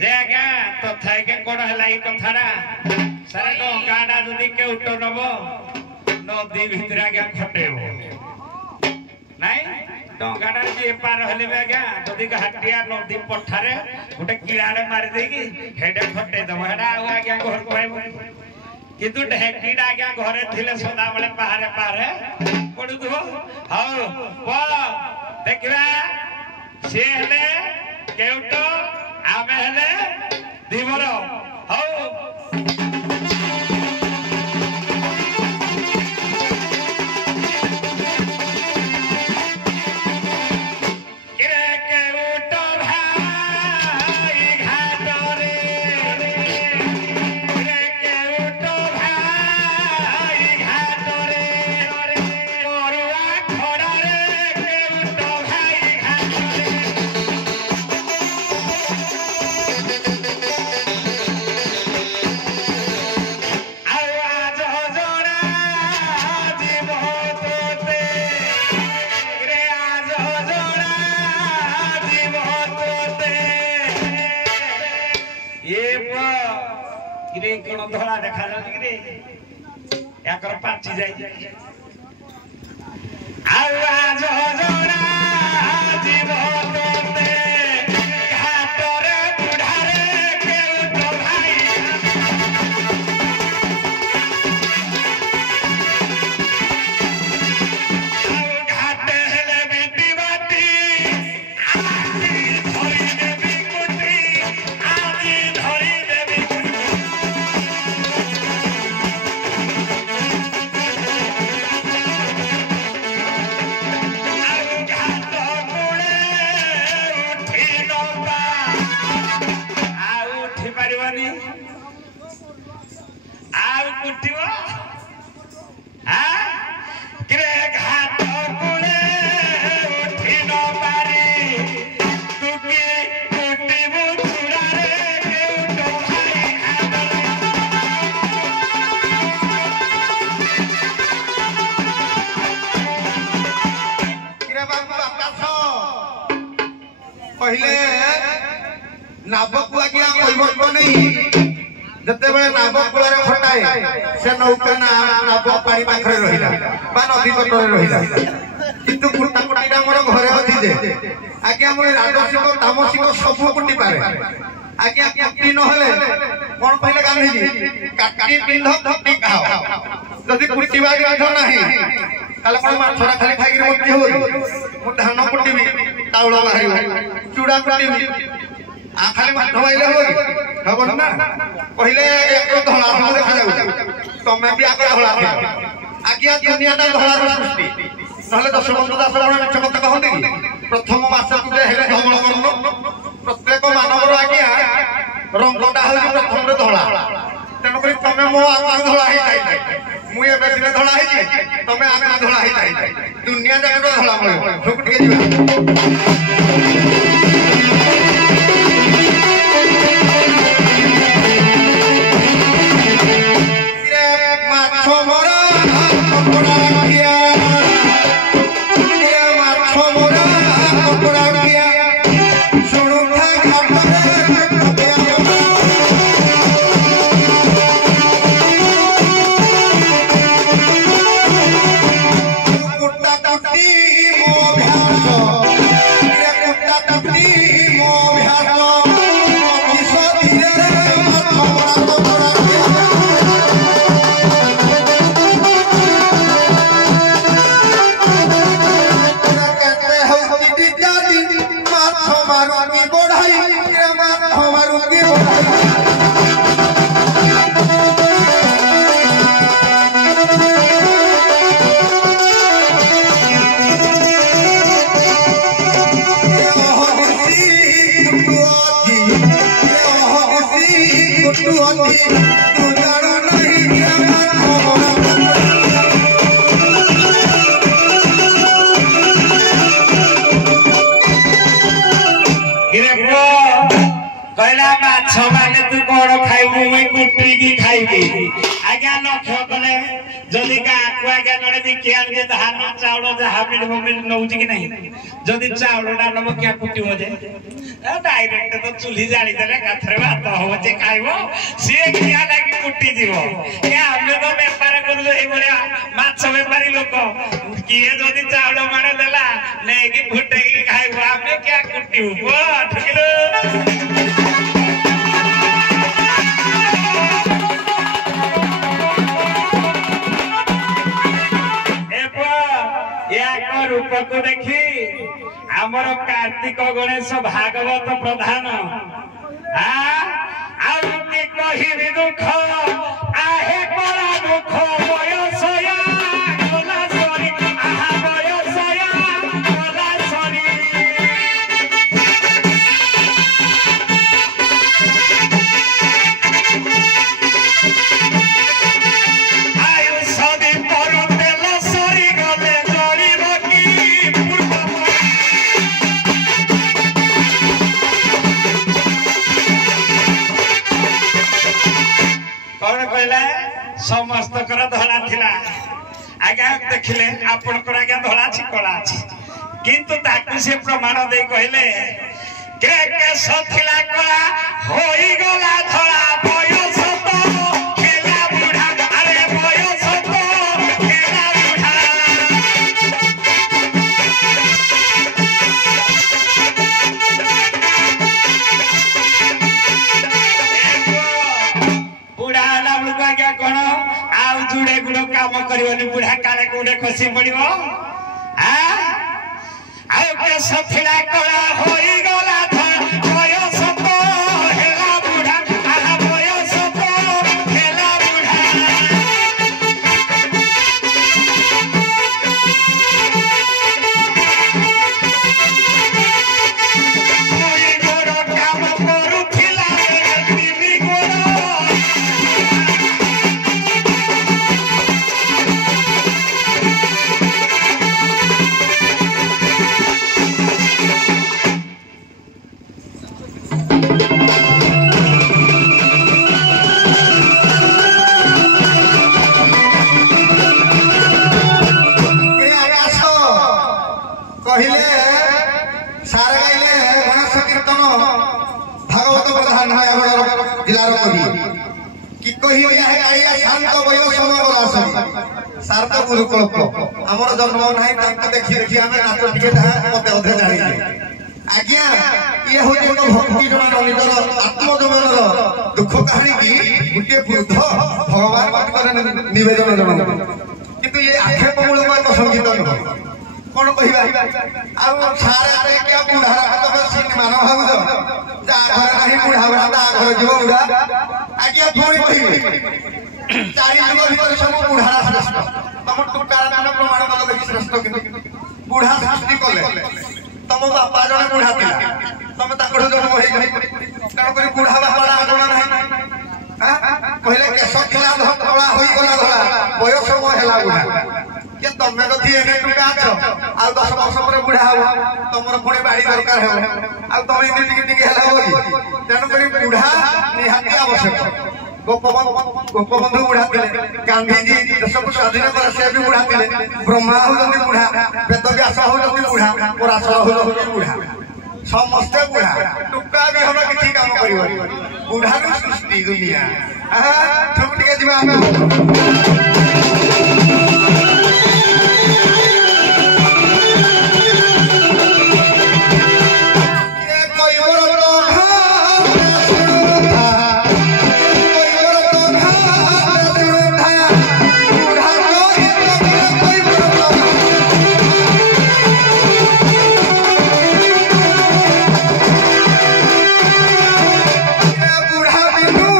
जे आज्ञा तथा के कोड़ है कथाटा सारे डा जदि के उठ नब नदी भितर आज्ञा खटेब नाई डंगाटा जी पार हेले आज्ञा जदि घाटिया नदी पठारे गोटे किड़ाड़े मारी देकी हेडे खटे दब हेडा आज्ञा घर पाइब किंतु ढेकीटा आज्ञा घरे थिले सदा बेले पहारे पहारे पड़ुथबो हाउ प देखिबा से हेले केउट आमे हेले धीवर हाउ धड़ा देखा जाकर पाची जाए पहले नाबक आज्ञा कहब नहीं जते बेले नाबक कूल खटाए से नौका नाबक पानी पाखरे रहिला बा नदी तटरे रहिला किंतु कुटा कुटीटा मोर घरे अछि जे आज्ञा मोर राजसिक तामसिक सब कुटी पारे आज्ञा कुटी न हेले कोन पहले गांधी जी काटी पिंध धटी खाओ जदि कुटीबा गाधो नाही ताले कोन माछरा खाली खाइ के मोटी हो मु धान कुटीबी ताउळ बाहरी चूड़ा कुटीबी आ खाली माछ भाइले हो खबर ना पहले एक धला धला देखा जाउ तमे भी आके धला आज्ञा दुनियाटा धला सृष्टि नहले 10 बंधु दास रावण मिछ कथा कहंती कि प्रथम मास कुटे हेले धमल वर्ण प्रत्येक मानवर आज्ञा रंगटा हो प्रथम रे धला तेन करी तमे मो आत्मा धला हे जाई मु ए बेसिने धला हे छी तमे आत्मा धला हे जाई दुनिया जाके धला मय ठुक के जीवा तू कौन खाइबू मुई कुटी की खाइबी आज्ञा लक्ष्य कले जदि का आकु आज्ञा नडे दी कियान जे धान चावल जे हामिल मोमिल नउची कि नहीं जदि चावलटा नब क्या कुटी हो जे डायरेक्ट तो चूल्ही जाली देले काथरे भात हो जे खाइबो से किया लागी कुटी जीवो के हमें तो व्यापार करू एई बढिया माछ व्यापारी लोक किए जदी चावल माने देला नेकी फुटेकी खाइबो हमें क्या कुटी हो ठकिलो रूप को देखी आमर कार्तिक गणेश भागवत प्रधान आगे कही दुख आहे कला दुख बयसया कला सरी आहा बयसया कला सरी आयु सदी पर तेल सरी गले समस्त कर धला थिला आज्ञा देखिले आपण कर आज्ञा धला छी कला छी किंतु ताकि से प्रमाण दे कहले के सथिला कला होई गला धला बयस तो केला बुढ़ा अरे बयस तो केला बुढ़ा क्या कौन आउ जुड़े गुड़ काम कर बुढ़ा काले गुड़े खसी पड़ो सथिला कला होई गला बयस तो हेला बुढ़ा आहा बयस तो हेला बुढ़ा कोई गोड़ काम करुथिला तिनी गोड़ आमर जन्म ना देखी देखी आम नाच टे मत अधे जानी आज्ञा ये हूँ भक्ति जन निजर आत्मजन दुख कहानी की गोटे वृद्ध भगवान नवेदन जन किंतु ये आक्षेप मूलक संगीत नुह कौन कह सारे क्या बुढ़ा मान भाव घर ना बुढ़ा बुढ़ा घर जीव बुढ़ा आज्ञा पुणी कह चारि जुग भर सब बुढ़ा श्रेष्ठ तुम टुटार मान प्रमाण दल देखी श्रेष्ठ कि बुढ़ा सृष्टि कले तुम बापा जन बुढ़ा पिला तुम जन्म हो तेणुक बुढ़ा बापा जन ना कहले केश खेला धला होगला धला बयस है बुढ़ा कि तुम जदि एने टुटा अच आ 10 वर्ष पर बुढ़ा हम तुम पुणी बाड़ी दरकार हो तुम टिके तेणुक बुढ़ा निहाती आवश्यक गोपबंधु बुढ़ा थे गांधीजी देश को स्वाधीन कर से भी बुढ़ा थे ब्रह्मा होती बुढ़ा वेदव्यास होती बुढ़ा पराशर होती बुढ़ा समस्ते बुढ़ा टुका भी हम किसी काम कर बुढ़ा सृष्टि दुनिया ठुक टे जा बुढ़ा बिनु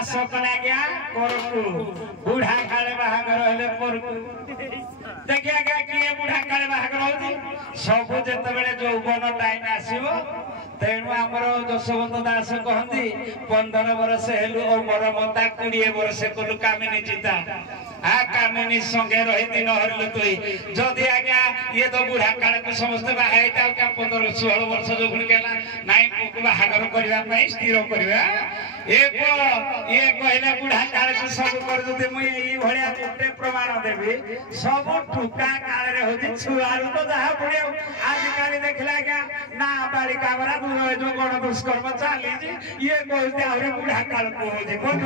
दास कले आज्ञा करकु बुढ़ा काले बाहागर हेले परकु देखि आज्ञा किए बुढ़ा काले बाहागर होती सब जेते बेले यौवन टाइम आसीबो तेणु आमर यशवंत दास कहती 15 वर्ष हेलु और मोर मता 20 वर्ष कलु कामिनी चिता आ कामिनी संगे रही दिन हरलु तुई जदि आज्ञा ये तो बुढ़ा काल को समस्त बाहाइता क्या 15-16 वर्ष जो गुण केला नाई पुक बाहागर करबा पई स्थिर करबा ये कहले बुढ़ा काल को सब कर दे मु ई भलिया गोटे प्रमाण देबी सब ठुका काल रे होती छुआरु तो जहा पड़े आज काली देखला क्या ना बालिका बरा दूर जो गण दुष्कर्म चाली ये कहते आरे बुढ़ा काल को हो जे कोन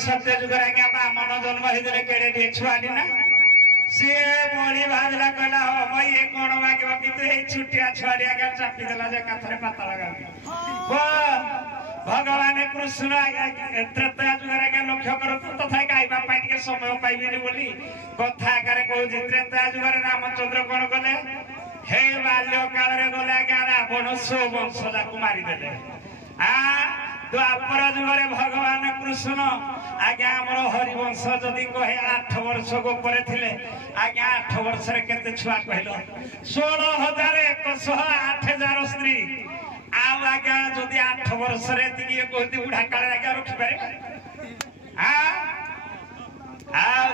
सत्य जुगर आज्ञा मन जन्म होते केड़े छुआटी ना सी मरी भाजला कहला हम ये कौन मांग कितु छुटिया छुआटी आज्ञा चापी देला जे कथरे पता लगा भगवान कृष्ण त्रेता जुगर आज्ञा लक्ष्य कर तथा गाइबा पाई के समय पाइबेनी बोली कथा आकार कहूँ त्रेता जुगर रामचंद्र कौन कले हे बाल्य काल रे गले आज्ञा रावण 100 वंश जाकु मारी देले द्वापर जुगरे भगवान कृष्ण आज्ञा आमर हरिवंश जदि कहे 8 वर्ष गोपरे थिले आज्ञा 8 वर्ष रे केते छुआ कहलो 16,108 स्त्री आज्ञा जदि 8 वर्ष रे तिकी कहती बुढ़ा काल आज्ञा रखि पारे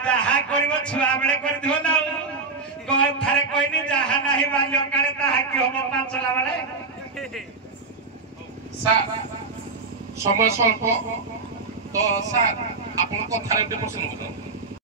जहा करिवो छुआ बेले कर दियो ना थारे कहनी जहा नाही बाल्य काले ताहा कि हम पांचला बेले समय स्वल्प तो सर आप कथार प्रश्न